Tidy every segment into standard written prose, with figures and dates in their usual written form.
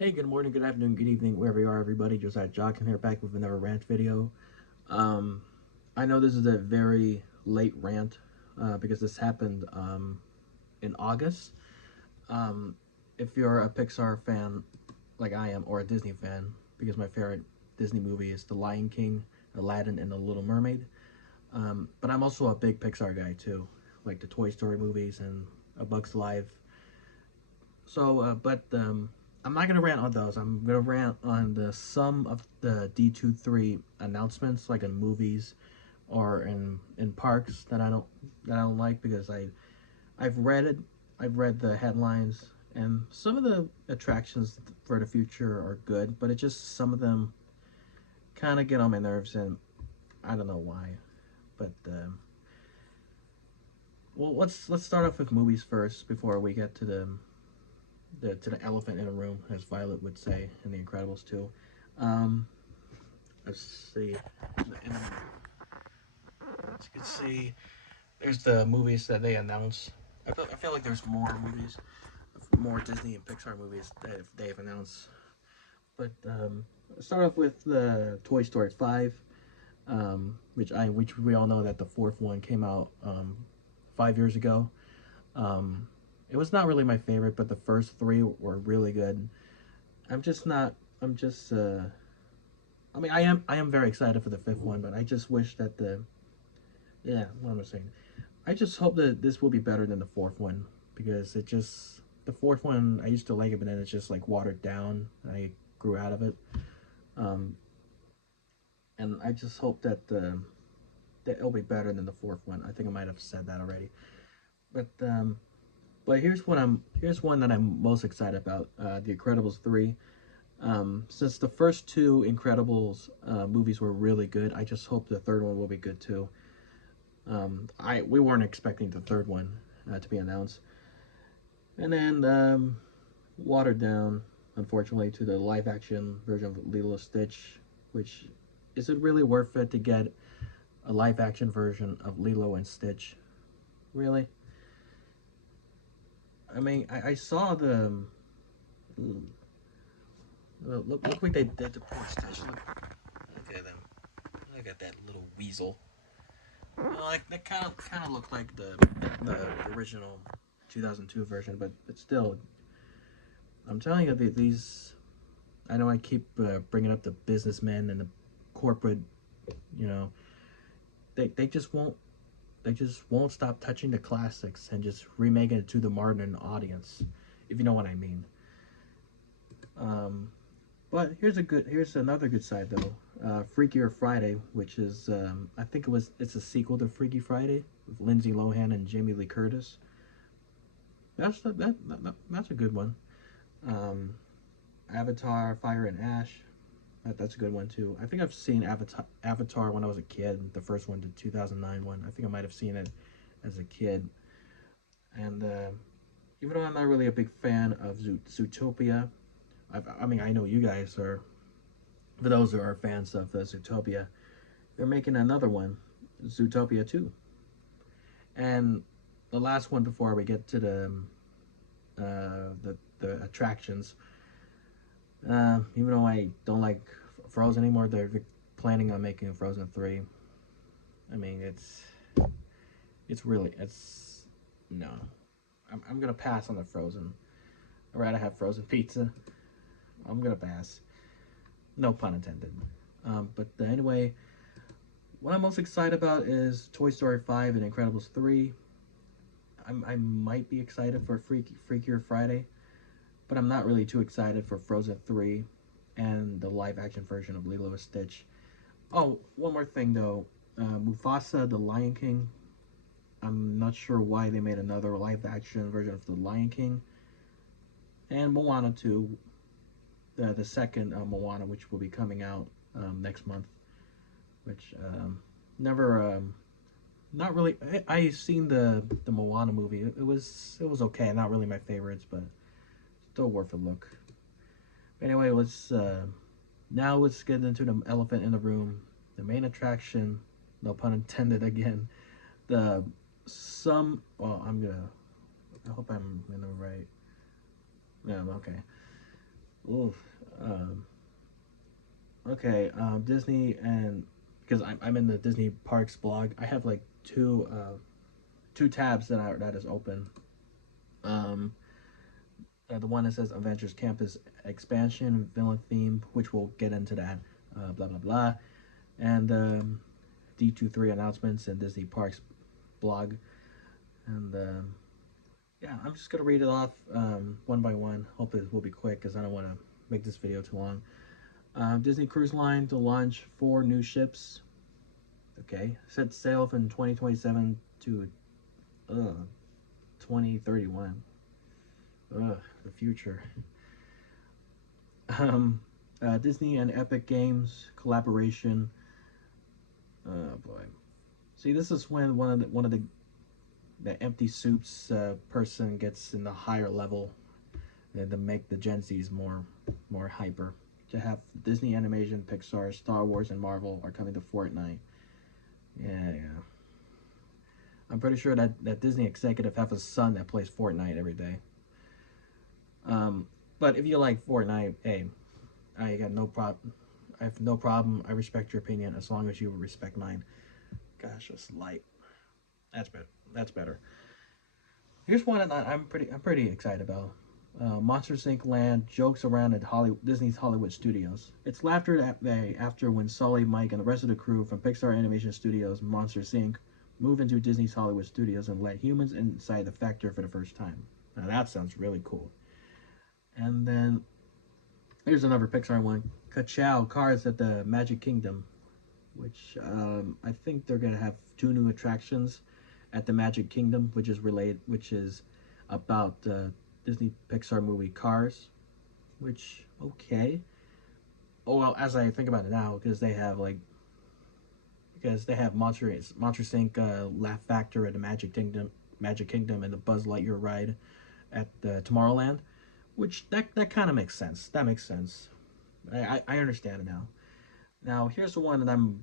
Hey, good morning, good afternoon, good evening, wherever you are, everybody. Josiah Jocken here, back with another rant video. Um, I know this is a very late rant because this happened in August. Um, if you're a Pixar fan like I am, or a Disney fan, because my favorite Disney movie is The Lion King, Aladdin, and The Little Mermaid. But I'm also a big Pixar guy too, like the Toy Story movies and A Bug's Life. But I'm not gonna rant on those. I'm gonna rant on the some of the D23 announcements, like in movies or in parks that I don't like because I've read it. I've read the headlines, and some of the attractions for the future are good, but it just some of them kind of get on my nerves, and I don't know why. But well, let's start off with movies first before we get to the elephant in the room, as Violet would say in The Incredibles 2. Um, let's see. As you can see, there's the movies that they announce. I feel like there's more movies, more Disney and Pixar movies that they've announced. But let's start off with the Toy Story 5, which we all know that the fourth one came out 5 years ago. Um, it was not really my favorite, but the first three were really good. I'm just not. I'm just. I mean, I am very excited for the fifth one, but I just wish that the yeah. What am I saying? I just hope that this will be better than the fourth one because it just the fourth one I used to like it, but then it's just like watered down. I grew out of it, um, and I just hope that it'll be better than the fourth one. I think I might have said that already, but but here's one that I'm most excited about. The Incredibles 3. Since the first two Incredibles movies were really good, I just hope the third one will be good too. I We weren't expecting the third one to be announced, and then watered down, unfortunately, to the live action version of Lilo and Stitch, which is it really worth it to get a live action version of Lilo and Stitch? Really? I mean, I saw the look what they did to poor Stitch. Look at them. Look at that little weasel. Well, like that kind of looked like the original 2002 version, but still, I'm telling you, these. I know I keep bringing up the businessmen and the corporate, you know, they just won't stop touching the classics and just remaking it to the modern audience, if you know what I mean. Um, but here's another good side though. Freakier Friday, which is I think it's a sequel to Freaky Friday with Lindsay Lohan and Jamie Lee Curtis. That's a good one. Um, Avatar: Fire and Ash. That's a good one too. I think I've seen Avatar when I was a kid. The first one, the 2009 one. I think I might have seen it as a kid. And even though I'm not really a big fan of Zootopia, I mean I know you guys are. For those who are fans of Zootopia, they're making another one, Zootopia 2. And the last one before we get to the attractions. Even though I don't like Frozen anymore, they're planning on making Frozen 3. I mean, it's really it's no. I'm gonna pass on the Frozen. I'd rather have Frozen pizza. I'm gonna pass. No pun intended. But anyway, what I'm most excited about is Toy Story 5 and Incredibles 3. I might be excited for Freakier Friday, but I'm not really too excited for Frozen 3 and the live action version of Lilo and Stitch. Oh, one more thing though. Mufasa, the Lion King. I'm not sure why they made another live action version of the Lion King. And Moana 2, the second Moana, which will be coming out next month. Which never, not really. I seen the Moana movie. It was okay. Not really my favorites, but still worth a look. Anyway, let's get into the elephant in the room. The main attraction, no pun intended again. The some. I hope I'm in the right. Yeah, okay. Oof. Okay. Disney and because I'm in the Disney Parks blog, I have like two tabs that is open. Um, the one that says Avengers Campus Expansion Villain Theme, which we'll get into that. Blah blah blah. And D23 Announcements and Disney Parks blog. And yeah, I'm just gonna read it off one by one. Hopefully, it will be quick because I don't want to make this video too long. Disney Cruise Line to launch 4 new ships. Okay, set sail from 2027 to 2031. The future. Um, Disney and Epic Games collaboration. Oh boy. See, this is when the empty soups person gets in the higher level, and to make the Gen Zs more hyper. To have Disney Animation, Pixar, Star Wars, and Marvel are coming to Fortnite. Yeah, yeah. I'm pretty sure that Disney executive have a son that plays Fortnite every day. But if you like Fortnite, hey, I got no problem. I have no problem. I respect your opinion as long as you respect mine. Gosh, it's light. That's better. That's better. Here's one that I'm pretty excited about. Monsters Inc. Land jokes around at Disney's Hollywood Studios. It's laughter day after when Sully, Mike, and the rest of the crew from Pixar Animation Studios Monsters Inc. move into Disney's Hollywood Studios and let humans inside the factor for the first time. Now that sounds really cool. And then here's another Pixar one. Ka-chow Cars at the Magic Kingdom, which I think they're gonna have 2 new attractions at the Magic Kingdom, which is about Disney Pixar movie Cars. Which okay. Oh well, as I think about it now, because they have Monster Inc. Laugh Factor at the Magic Kingdom, and the Buzz Lightyear ride at Tomorrowland, which that kind of makes sense. That makes sense. I understand it now. Now here's the one that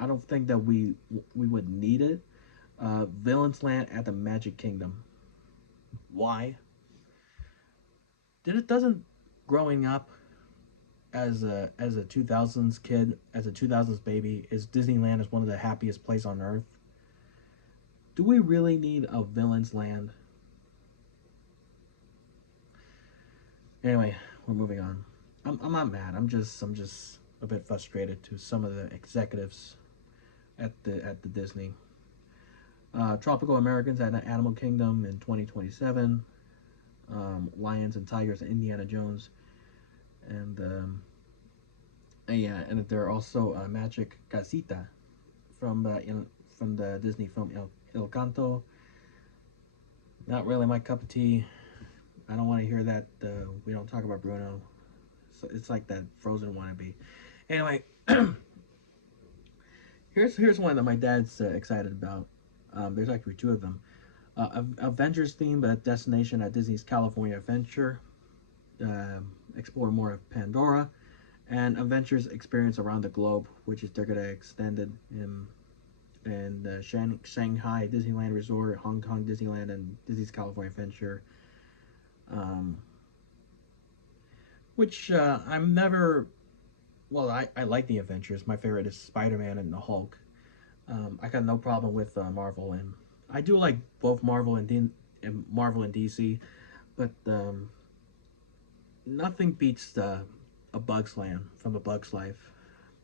I don't think that we would need it. Villain's Land at the Magic Kingdom. Why? Did it doesn't growing up as a 2000s kid, as a 2000s baby, is Disneyland is one of the happiest places on earth. Do we really need a Villain's Land? Anyway, we're moving on. I'm not mad. I'm just a bit frustrated to some of the executives at the Disney. Tropical Americans at the Animal Kingdom in 2027. Lions and Tigers and Indiana Jones, and yeah, and there are also Magic Casita from the Disney film El Canto. Not really my cup of tea. I don't want to hear that. We don't talk about Bruno. So it's like that Frozen wannabe. Anyway, here's one that my dad's excited about. There's actually 2 of them. Avengers theme destination at Disney's California Adventure. Explore more of Pandora, and Adventures experience around the globe, which is they're gonna extend it in Shanghai Disneyland Resort, Hong Kong Disneyland, and Disney's California Adventure. Um, which I'm never. Well, I like the Adventures. My favorite is Spider-Man and the Hulk. I got no problem with Marvel, and I do like both Marvel and DC, but nothing beats a Bug's Land from A Bug's Life.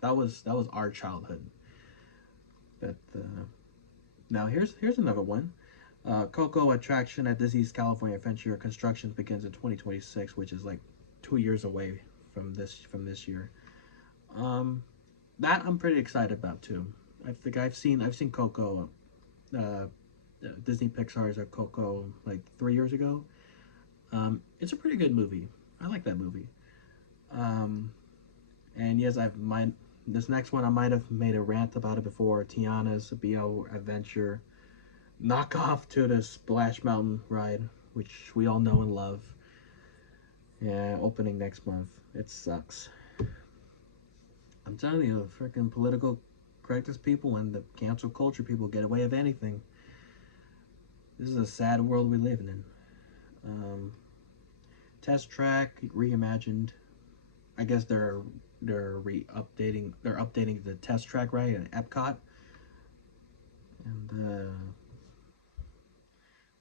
That was our childhood. But now here's another one. Coco attraction at Disney's California Adventure construction begins in 2026, which is like 2 years away from this year. Um, that I'm pretty excited about too. I think I've seen Coco, uh, Disney Pixar's Coco like 3 years ago. It's a pretty good movie. I like that movie. Um, and yes, I've might this next one I might have made a rant about it before. Tiana's BO Adventure knockoff to the Splash Mountain ride, which we all know and love. Yeah, opening next month. It sucks. I'm telling you, the freaking political correctness people and the cancel culture people get away with anything. This is a sad world we live in. Um, Test Track reimagined. I guess they're updating the Test Track, right, at Epcot. And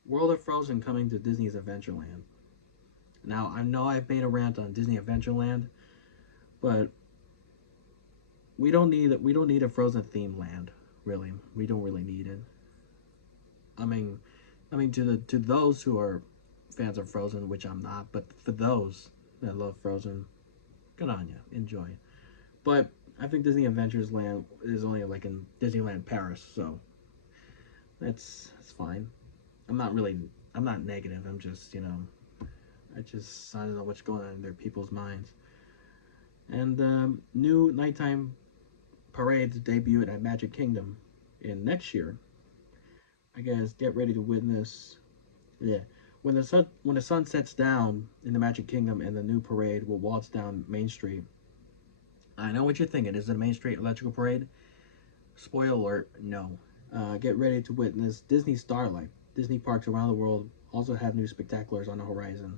World of Frozen coming to Disney's Adventureland. Now I know I've made a rant on Disney Adventureland, but we don't need a Frozen theme land. Really, we don't really need it. I mean, to those who are fans of Frozen, which I'm not, but for those that love Frozen, good on you, enjoy. But I think Disney Adventures Land is only like in Disneyland Paris, so it's fine. I'm not really I'm not negative. I'm just I don't know what's going on in their people's minds. And new nighttime parades debut at Magic Kingdom in next year. I guess get ready to witness. Yeah, when the sun sets down in the Magic Kingdom and the new parade will waltz down Main Street. I know what you're thinking. Is it a Main Street electrical parade? Spoiler alert, no. Get ready to witness Disney Starlight. Disney parks around the world also have new spectaculars on the horizon.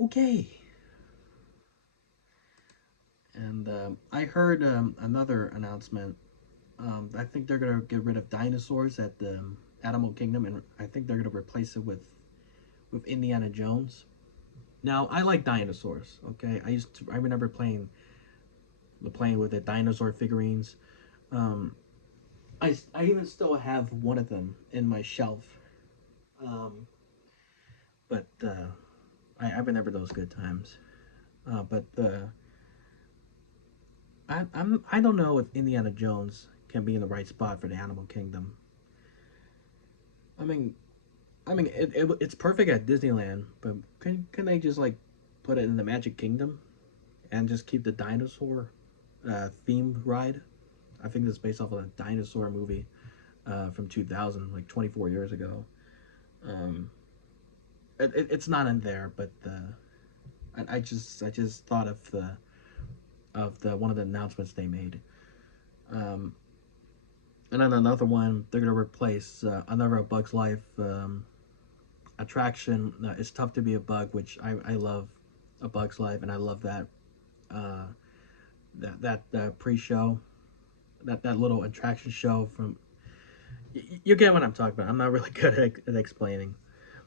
Okay. And I heard another announcement. I think they're gonna get rid of dinosaurs at the Animal Kingdom, and I think they're gonna replace it with Indiana Jones. Now I like dinosaurs. Okay, I remember playing with the dinosaur figurines. Um, I even still have one of them in my shelf. Um, but I remember those good times. But I don't know if Indiana Jones can be in the right spot for the Animal Kingdom. I mean, it's perfect at Disneyland, but can they just like put it in the Magic Kingdom and just keep the dinosaur themed ride? I think this is based off of a dinosaur movie from 2000, like 24 years ago. Um, it's not in there, but I just thought of the one of the announcements they made. Um, and then another one, they're gonna replace another Bug's Life attraction. It's tough to be a bug, which I love a Bug's Life, and I love uh, that pre-show, that little attraction show from. You get what I'm talking about. I'm not really good at explaining,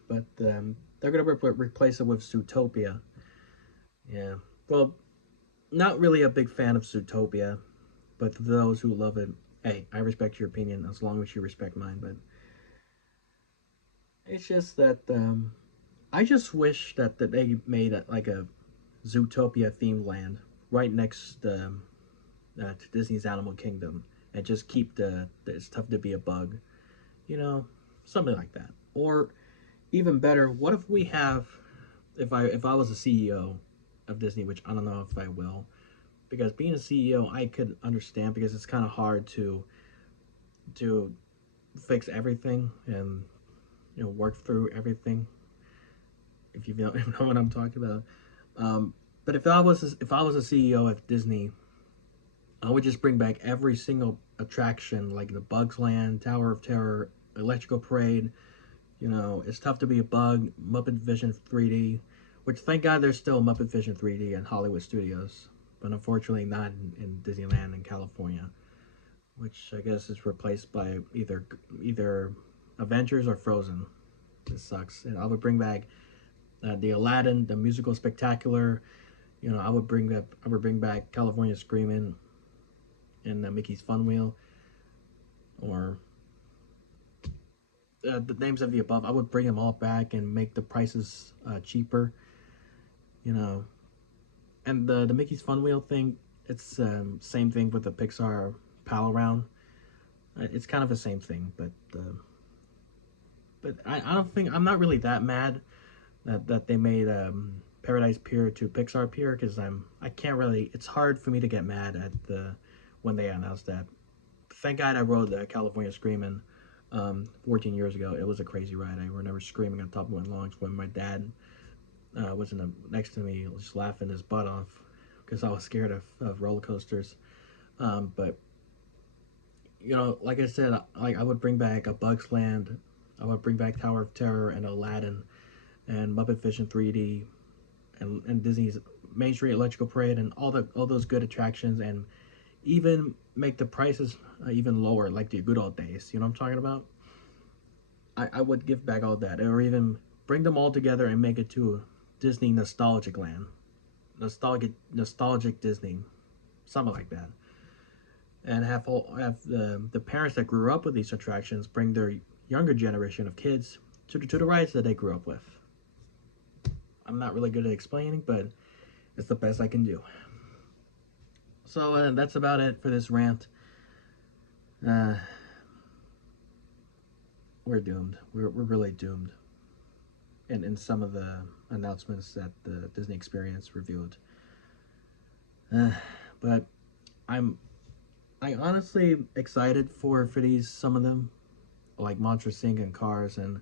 but they're gonna replace it with Zootopia. Yeah. Well, not really a big fan of Zootopia, but for those who love it, hey, I respect your opinion as long as you respect mine. But it's just that I just wish that they made like a Zootopia themed land right next to Disney's Animal Kingdom, and just keep the it's tough to be a bug, you know, something like that. Or even better, what if we have if I was a CEO of Disney, which I don't know if I will, because being a CEO, I could understand because it's kind of hard to fix everything and work through everything. If you know, if you know what I'm talking about. But if I was a CEO of Disney, I would just bring back every single attraction like the Bugs Land, Tower of Terror, Electrical Parade. It's tough to be a bug. Muppet Vision 3D, which thank God there's still Muppet Vision 3D in Hollywood Studios, but unfortunately not in Disneyland in California, which I guess is replaced by either Avengers or Frozen. This sucks. And I would bring back the Aladdin, the musical spectacular. I would bring back California Screaming and Mickey's Fun Wheel, or the names of the above. I would bring them all back and make the prices cheaper. You know, and the Mickey's Fun Wheel thing. It's same thing with the Pixar Pal Around. It's kind of the same thing, but I don't think I'm not really that mad that they made Paradise Pier to Pixar Pier because I can't really. It's hard for me to get mad at the when they announced that. Thank God I rode California Screaming 14 years ago. It was a crazy ride. I remember screaming on top of my lungs when my dad was next to me, just laughing his butt off because I was scared of roller coasters. But like I said, I would bring back a Bugs Land. I would bring back Tower of Terror and Aladdin. and Muppet Vision 3D, and Disney's Main Street Electrical Parade, and all those good attractions, and even make the prices even lower, like the good old days. You know what I'm talking about? I would give back all that, or even bring them all together and make it to Disney Nostalgic Land, nostalgic Disney, something like that, and have the parents that grew up with these attractions bring their younger generation of kids to the rides that they grew up with. I'm not really good at explaining, but it's the best I can do. So that's about it for this rant. Uh, we're doomed. We're really doomed. In some of the announcements that the Disney Experience revealed. But I honestly excited for these, some of them, like Monsters Inc. and Cars and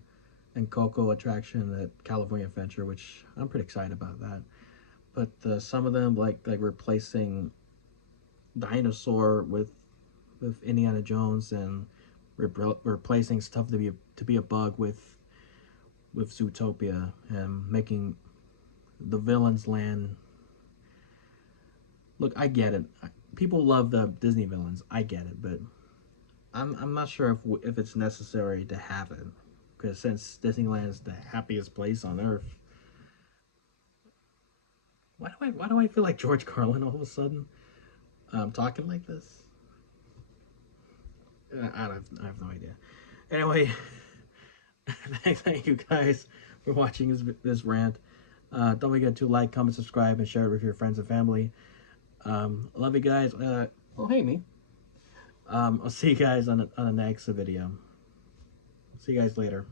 Coco attraction at California Adventure, which I'm pretty excited about that. But some of them, like replacing Dinosaur with Indiana Jones, and replacing stuff to be a bug with Zootopia, and making the villains land. Look, I get it. People love the Disney villains. I get it, but I'm not sure if it's necessary to have it, because since Disneyland is the happiest place on earth, why do I feel like George Carlin all of a sudden? Talking like this. I have no idea. Anyway, thank you guys for watching this rant. Don't forget to like, comment, subscribe, and share it with your friends and family. Love you guys. Oh, hey, me. I'll see you guys on the next video. See you guys later.